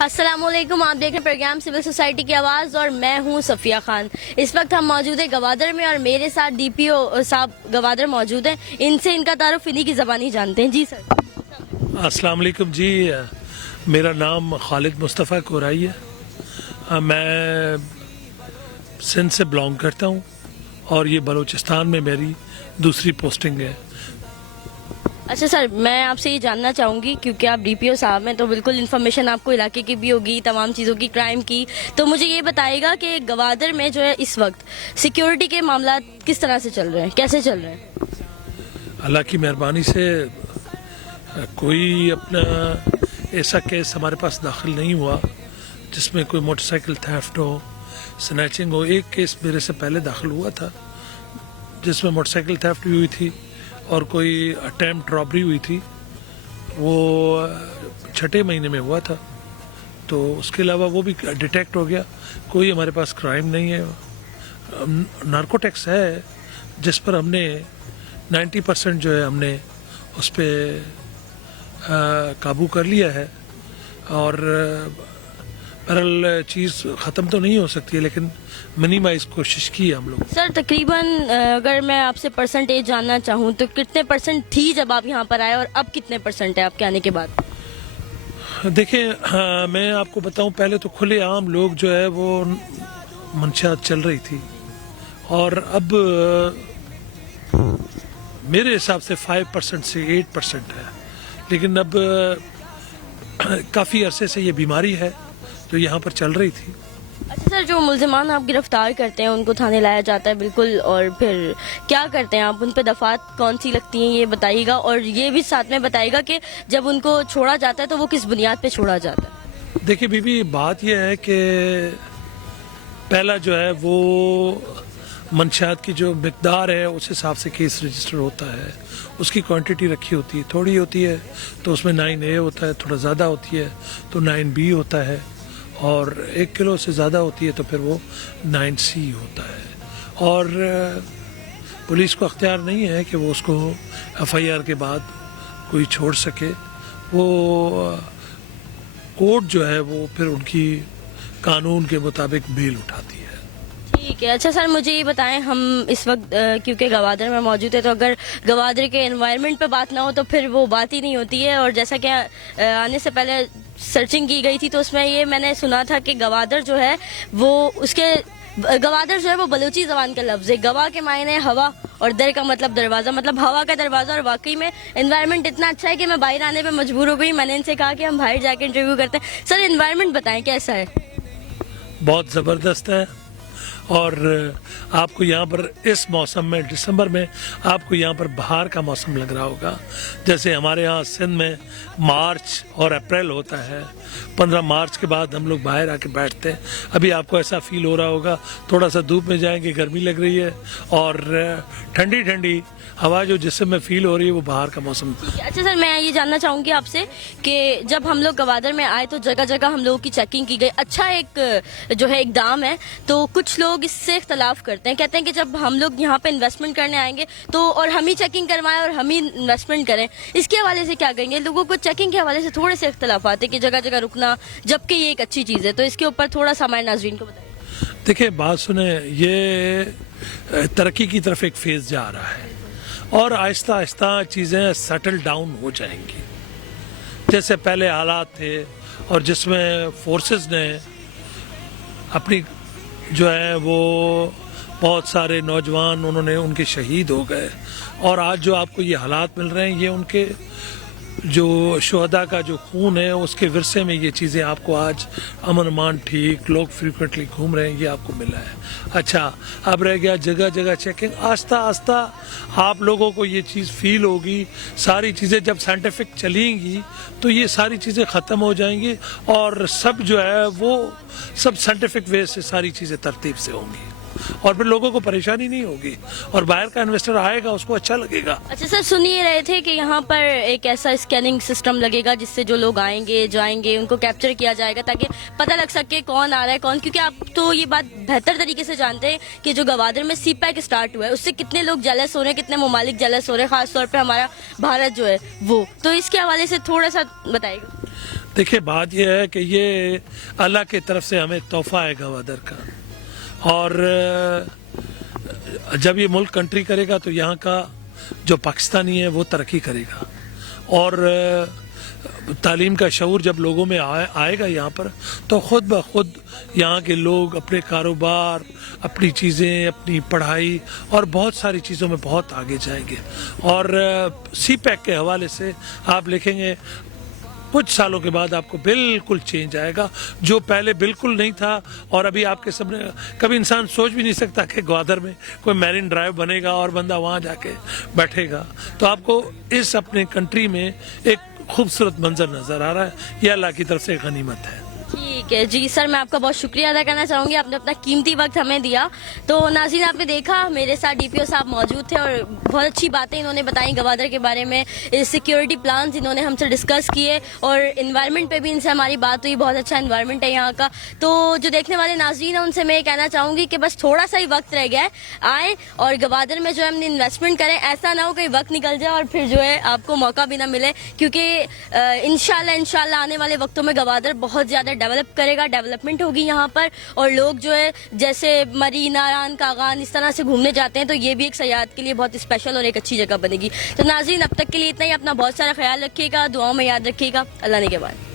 अस्सलामुअलैकुम, आप देख रहे हैं प्रोग्राम सिविल सोसाइटी की आवाज़ और मैं हूं सफिया खान। इस वक्त हम मौजूद हैं गवादर में और मेरे साथ डीपीओ साहब गवादर मौजूद हैं। इनसे इनका तारुफ इन्हीं की ज़बानी जानते हैं। जी सर। अस्सलाम वालेकुम जी, मेरा नाम खालिद मुस्तफ़ा कोराई है। मैं सिंध से बिलोंग करता हूँ और ये बलूचिस्तान में मेरी दूसरी पोस्टिंग है। अच्छा सर, मैं आपसे ये जानना चाहूँगी क्योंकि आप डीपीओ साहब हैं तो बिल्कुल इन्फॉर्मेशन आपको इलाके की भी होगी, तमाम चीज़ों की, क्राइम की। तो मुझे ये बताइएगा कि गवादर में जो है इस वक्त सिक्योरिटी के मामला किस तरह से चल रहे हैं, कैसे चल रहे हैं? अल्लाह की मेहरबानी से कोई अपना ऐसा केस हमारे पास दाखिल नहीं हुआ जिसमें कोई मोटरसाइकिल थेफ्ट हो, स्नैचिंग हो। एक केस मेरे से पहले दाखिल हुआ था जिसमें मोटरसाइकिल थेफ्ट भी हुई थी और कोई अटेम्प्ट रॉबरी हुई थी, वो 6 महीने में हुआ था। तो उसके अलावा वो भी डिटेक्ट हो गया। कोई हमारे पास क्राइम नहीं है। नार्कोटिक्स है जिस पर हमने 90% जो है हमने उस पर काबू कर लिया है। और बहरहाल चीज़ ख़त्म तो नहीं हो सकती है लेकिन मिनिमाइज कोशिश की है हम लोग। सर तकरीबन अगर मैं आपसे परसेंटेज जानना चाहूँ तो कितने परसेंट थी जब आप यहाँ पर आए और अब कितने परसेंट है आपके आने के बाद? देखिए, मैं आपको बताऊं, पहले तो खुले आम लोग जो है वो मंशियात चल रही थी और अब मेरे हिसाब से 5% से 8% है। लेकिन अब काफ़ी अरसे से ये बीमारी है जो यहाँ पर चल रही थी। अच्छा सर, जो मुल्ज़िमान आप गिरफ्तार करते हैं उनको थाने लाया जाता है, बिल्कुल, और फिर क्या करते हैं आप? उन पे दफ़ात कौन सी लगती हैं ये बताइएगा और ये भी साथ में बताइएगा कि जब उनको छोड़ा जाता है तो वो किस बुनियाद पे छोड़ा जाता है? देखिए बीबी, बात यह है कि पहला जो है वो मंशियात की जो मिकदार है उस हिसाब से केस रजिस्टर होता है। उसकी क्वांटिटी रखी होती है, थोड़ी होती है तो उसमें 9A होता है, थोड़ा ज़्यादा होती है तो 9B होता है, और 1 किलो से ज़्यादा होती है तो फिर वो 9C होता है। और पुलिस को अख्तियार नहीं है कि वो उसको FIR के बाद कोई छोड़ सके। वो कोर्ट जो है वो फिर उनकी कानून के मुताबिक बेल उठाती है। ठीक है। अच्छा सर, मुझे ये बताएं, हम इस वक्त क्योंकि गवादर में मौजूद है तो अगर गवादर के एनवायरनमेंट पे बात ना हो तो फिर वो बात ही नहीं होती है। और जैसा कि आने से पहले सर्चिंग की गई थी तो उसमें ये मैंने सुना था कि गवादर जो है वो गवादर जो है वो बलूची ज़बान का लफ्ज़ है। गवा के मायने हवा और दर का मतलब दरवाज़ा, मतलब हवा का दरवाज़ा। और वाकई में एनवायरनमेंट इतना अच्छा है कि मैं बाहर आने पे मजबूर हो गई। मैंने इनसे कहा कि हम बाहर जाके इंटरव्यू करते हैं। सर एनवायरनमेंट बताएं कैसा है? बहुत ज़बरदस्त है और आपको यहाँ पर इस मौसम में, दिसंबर में, आपको यहाँ पर बाहर का मौसम लग रहा होगा। जैसे हमारे यहाँ सिंध में मार्च और अप्रैल होता है, 15 मार्च के बाद हम लोग बाहर आके बैठते हैं। अभी आपको ऐसा फील हो रहा होगा, थोड़ा सा धूप में जाएंगे गर्मी लग रही है और ठंडी ठंडी हवा जो जिसम में फील हो रही है वो बाहर का मौसम। अच्छा सर, मैं ये जानना चाहूँगी आपसे कि जब हम लोग गवादर में आए तो जगह जगह हम लोगों की चेकिंग की गई। अच्छा एक जो है इकदाम है। तो कुछ लोग इससे इख्तलाफ करते हैं, कहते हैं कि जब हम लोग यहाँ पे इन्वेस्टमेंट करने आएंगे तो और हम ही चेकिंग करवाएं और हम ही इन्वेस्टमेंट करें। इसके हवाले से क्या कहेंगे? लोगों को चेकिंग के हवाले से थोड़े से इख्तलाफ आते हैं कि जगह जगह रुकना, जबकि ये एक अच्छी चीज़ है। तो इसके ऊपर थोड़ा सा हमारे नाज़रीन को बताइए। देखिए बात सुने, ये तरक्की की तरफ एक फेज़ जा रहा है और आहिस्ता आहिस्ता चीज़ें सेटल डाउन हो जाएंगी। जैसे पहले हालात थे और जिसमें फोर्सेस ने अपनी जो है वो बहुत सारे नौजवान उन्होंने उनके शहीद हो गए, और आज जो आपको ये हालात मिल रहे हैं ये उनके जो शुहदा का जो खून है उसके विरसे में ये चीज़ें आपको आज अमन अमान, ठीक, लोग फ्रीक्वेंटली घूम रहे हैं, ये आपको मिला है। अच्छा, अब रह गया जगह जगह चेकिंग। आस्ता आस्ता आप लोगों को ये चीज़ फील होगी। सारी चीज़ें जब साइंटिफिक चलेंगी तो ये सारी चीज़ें ख़त्म हो जाएंगी और सब जो है वो सब साइंटिफिक वे से सारी चीज़ें तरतीब से होंगी और फिर लोगों को परेशानी नहीं होगी और बाहर का इन्वेस्टर आएगा उसको अच्छा लगेगा। अच्छा सर, सुन ही रहे थे कि यहाँ पर एक ऐसा स्कैनिंग सिस्टम लगेगा जिससे जो लोग आएंगे जाएंगे उनको कैप्चर किया जाएगा ताकि पता लग सके कौन आ रहा है कौन। क्योंकि आप तो ये बात बेहतर तरीके से जानते हैं कि जो गवादर में CPEC स्टार्ट हुआ है उससे कितने लोग जेलस हो रहे हैं, कितने ममालिक जेलस हो रहे हैं, खासतौर पर हमारा भारत जो है वो। तो इसके हवाले से थोड़ा सा बताइएगा। देखिए बात यह है कि ये अल्लाह की तरफ से हमें तोहफा है गवादर का, और जब ये मुल्क कंट्री करेगा तो यहाँ का जो पाकिस्तानी है वो तरक्की करेगा, और तालीम का शऊर जब लोगों में आएगा यहाँ पर, तो ख़ुद ब खुद यहाँ के लोग अपने कारोबार, अपनी चीज़ें, अपनी पढ़ाई और बहुत सारी चीज़ों में बहुत आगे जाएंगे। और सी पैक के हवाले से आप लिखेंगे कुछ सालों के बाद आपको बिल्कुल चेंज आएगा, जो पहले बिल्कुल नहीं था। और अभी आपके सामने कभी इंसान सोच भी नहीं सकता कि ग्वादर में कोई मैरिन ड्राइव बनेगा और बंदा वहाँ जाके बैठेगा। तो आपको इस अपने कंट्री में एक खूबसूरत मंजर नज़र आ रहा है, यह अल्लाह की तरफ से गनीमत है। ठीक है जी सर, मैं आपका बहुत शुक्रिया अदा करना चाहूँगी, आपने अपना कीमती वक्त हमें दिया। तो नाज़रीन, आपने देखा मेरे साथ डीपीओ साहब मौजूद थे और बहुत अच्छी बातें इन्होंने बताई गवादर के बारे में, सिक्योरिटी प्लान इन्होंने हमसे डिस्कस किए, और इन्वायरमेंट पे भी इनसे हमारी बात हुई। बहुत अच्छा इन्वायरमेंट है यहाँ का। तो जो देखने वाले नाज़रीन हैं उनसे मैं ये कहना चाहूँगी कि बस थोड़ा सा ही वक्त रह गया है, आएँ और गवादर में जो है हमने इन्वेस्टमेंट करें। ऐसा ना हो कि वक्त निकल जाए और फिर जो है आपको मौका भी ना मिले, क्योंकि इंशाल्लाह आने वाले वक्तों में गवादर बहुत ज़्यादा डेवलप करेगा, डेवलपमेंट होगी यहाँ पर, और लोग जो है जैसे मरी, नारायण, कागान इस तरह से घूमने जाते हैं, तो ये भी एक सयाहत के लिए बहुत स्पेशल और एक अच्छी जगह बनेगी। तो नाज़रीन, अब तक के लिए इतना ही। अपना बहुत सारा ख्याल रखिएगा, दुआओं में याद रखिएगा। अल्लाह ने के बाद।